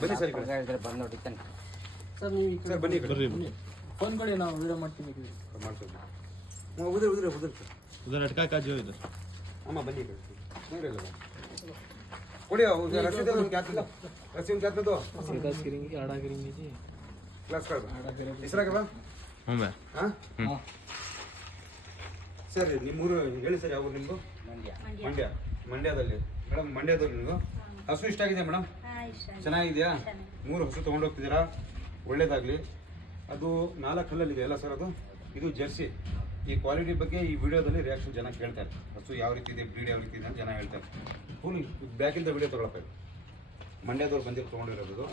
ಬನ್ನಿ ಸರ್ ಹೇಳಿದ್ರೆ ಬಂದು ನೋಡಿ ತಾನೆ ಸರ್ ನೀವು ಸರ್ ಬನ್ನಿ ಬರ್ರಿ ಫೋನ್ ಕೊಡಿ ನಾವು ವಿಡಿಯೋ ಮಾಡ್ತೀವಿ ಮಾಡ್ಸೋದು ಉದುರಿ ಉದುರಿ ಉದುರಿ ಸರ್ उधर अटका का जो इधर ಅಮ್ಮ ಬನ್ನಿ ನೋಡಿ ಅಲ್ಲ ಕೊಡಿ ರಸೀದಿ ಒಂದು ಕ್ಯಾತಿಲ್ಲ ರಸೀದಿ ಕ್ಯಾತ್ सीधा करेंगे आड़ा करेंगे जी ಕ್ಲಾಸ್ ಕಳ್ಬ ಹೆಸರಾಗಲ್ಲ हूँ मैं ಹಾಂ ಸರ್ ನಿಮ್ಮೂರು ಹೇಳಿ ಸರ್ ಯಾವ ಊರು ನಿಮ್ಮದು ಮಂಡ್ಯದಲ್ಲಿ ಮೇಡಮ್ ಮಂಡ್ಯದವ್ರು ನಿಮ್ಮದು ಹಸು ಇಷ್ಟ ಆಗಿದೆ ಮೇಡಮ್ ಚೆನ್ನಾಗಿದೆಯಾ 3 ಹಸು ತೊಗೊಂಡು ಹೋಗ್ತಿದ್ದೀರಾ ಒಳ್ಳೇದಾಗಲಿ ಅದು 4 ಹಲ್ಲಲ್ಲಿದೆ ಅಲ್ಲ ಸರ್ ಅದು ಇದು ಜರ್ಸಿ ಈ ಕ್ವಾಲಿಟಿ ಬಗ್ಗೆ ಈ ವಿಡಿಯೋದಲ್ಲಿ ರಿಯಾಕ್ಷನ್ ಜನ ಕೇಳ್ತಾರೆ ಹಸು ಯಾವ ರೀತಿ ಇದೆ ಬ್ರೀಡ್ ಯಾವ ರೀತಿ ಇದೆ ಅಂತ ಜನ ಹೇಳ್ತಾರೆ ಫುಲ್ ಬ್ಯಾಕಿಂದ ವಿಡಿಯೋ ತೊಗೊಳಪ್ಪ ಮಂಡ್ಯದವ್ರು ಬಂದಿರೋ ತೊಗೊಂಡಿರೋದು